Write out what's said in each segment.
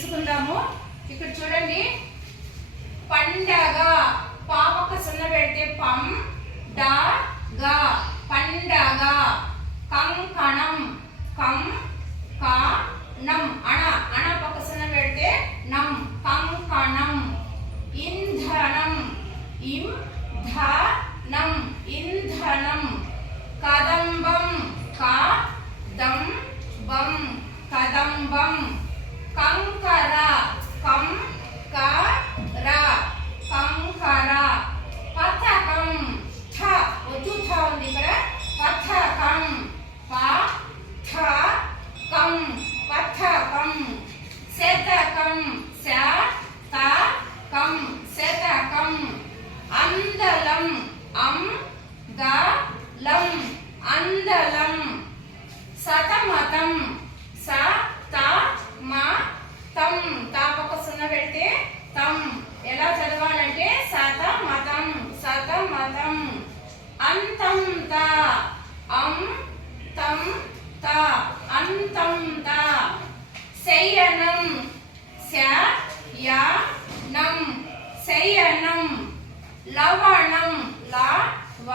తెలుసుకుందాము. ఇక్కడ చూడండి, పండగ పాపక సున్న పెడితే పం డ గ పండగ. కంకణం కం క నం అణ అణ పక్క సున్న పెడితే నం కంకణం. ఇంధనం ఇం ధ నం ఇంధనం. కదంబం క దం బం కదంబం. కంకర కం క ర కంకర. పథకం ఠ ఒత్తు ఠ ఉంది ఇక్కడ. పథకం ప థ కం పథకం. శతకం శ త కం శతకం. అందలం అం ద లం అందలం. శతమతం స త మ తం తాపక సున్న పెడితే తం. ఎలా చదవాలంటే శతమతం శతమతం. అంతం త అం తం త అంతం త. శయనం శ య నం శయనం. లవణం ల వ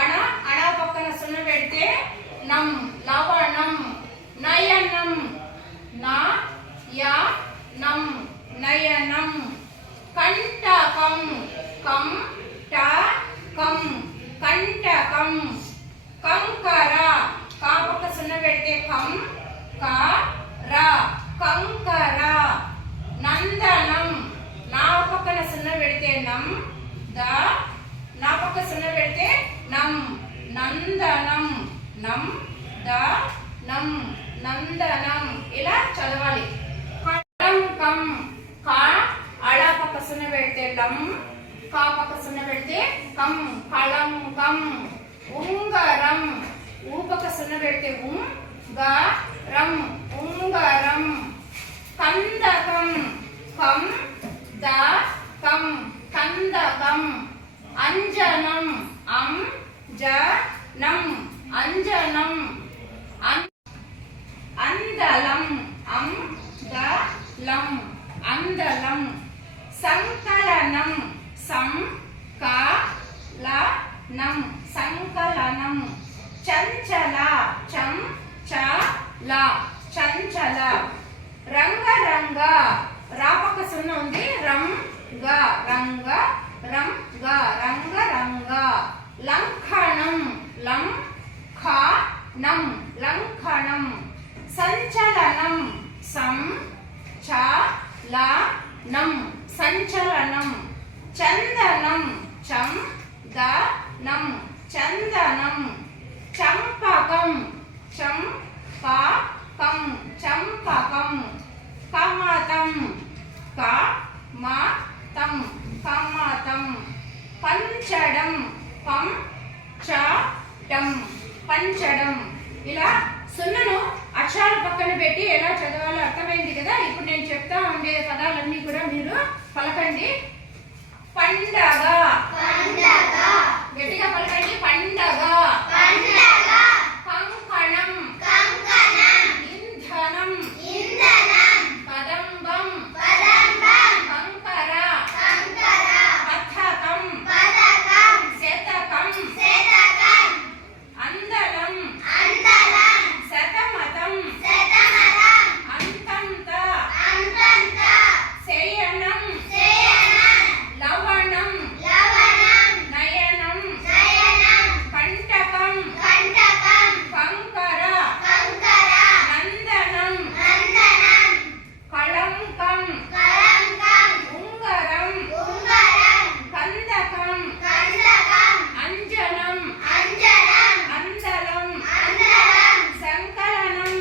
అణ అణ పక్కన సున్న పెడితే నం లవణం. నయనం న య నం నయనం. కంటకం కం ట కం కంటకం. కంకర కా పక్క సున్న పెడితే కం క ర కంకర. నందనం నా పక్కన సున్న పెడితే నం ద నా పక్క సున్న పెడితే నం నందనం. నం ద నం నందనం. ఇలా చదవాలి. కళంకం కా అళ పక్క సున్న పెడితే లం కా పక్క సున్న పెడితే కం కళంకం. ఉంగరం ఊ పక్క సున్న పెడితే ఉం గ రం ఉంగరం. కందకం కం ద కం కందకం. అంజనం అం జ నం అంజనం. అందలం అం ద లం అందలం. సంకలనం సం క ల నం సంకలనం. చంచల చం చ ల చంచల. రంగరంగ రాపక సున్న ఉంది. రం గ రంగ రం గ రంగరంగ. లంఘనం లం ఖ నం లంఘనం. సంచలనం సం చ ల నం సంచలనం. చందనం చం ద నం చందనం. చంపకం చం ప కం చంపకం. కమతం క మ తం కమతం. పంచడం పం చ టం పంచడం. ఇలా సున్నను అక్షరాల పక్కన పెట్టి ఎలా చదవాలో అర్థమైంది కదా. ఇప్పుడు నేను చెప్తా ఉండే పదాలన్నీ కూడా మీరు పలకండి. పండగ గట్టిగా పలకండి. పండగ. కంకణం ఇంధనం కదంబం కంకర పథకం శతకం అందలం శతమతం అంతం త శయనం లవణం నయనం కంటకం కంకర నందనం కళంకం ఉంగరం కందకం అంజనం అందలం సంకలనం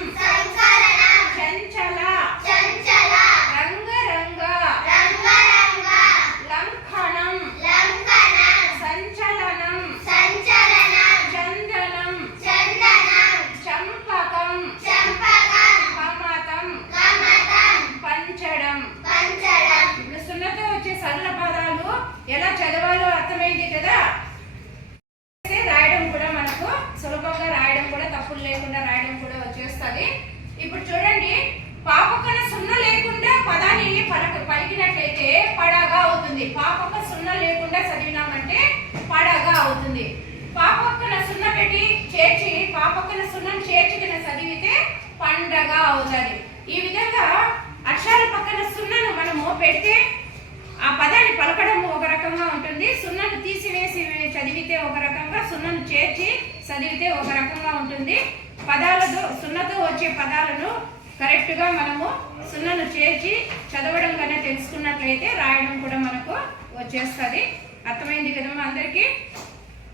చంచల రంగరంగ లంఘనం సంచలనం చందనం చంపకం కమతం పంచడం. ఇప్పుడు సున్నతో వచ్చే సరళ పదాలు ఎలా చదవాలో అర్థమైంది కదా. రాయడం కూడా మనకు సులభంగా రాయడం కూడా తప్పులు లేకుండా రాయడం కూడా వచ్చేస్తుంది. ఇప్పుడు చూడండి, పాపకన సున్న లేకుండా అవుతుంది. పా పక్క సున్నా లేకుండా చదివినామంటే పడగా అవుతుంది. పా పక్కన సున్నా పెట్టి చేర్చి పా పక్కన సున్నాను చేర్చి కింద చదివితే పండగ అవుతుంది. ఈ విధంగా అక్షరాల పక్కన సున్నాను మనము పెడితే ఆ పదాన్ని పలకడం ఒక రకంగా ఉంటుంది. సున్నాను తీసివేసి చదివితే ఒక రకంగా, సున్నాను చేర్చి చదివితే ఒక రకంగా ఉంటుంది. పదాలతో సున్నతో వచ్చే పదాలను కరెక్ట్గా మనము సున్నను చేర్చి చదవడం కన్నా తెలుసుకున్నట్లయితే రాయడం కూడా మనకు వచ్చేస్తుంది. అర్థమైంది కదమ్మా అందరికీ?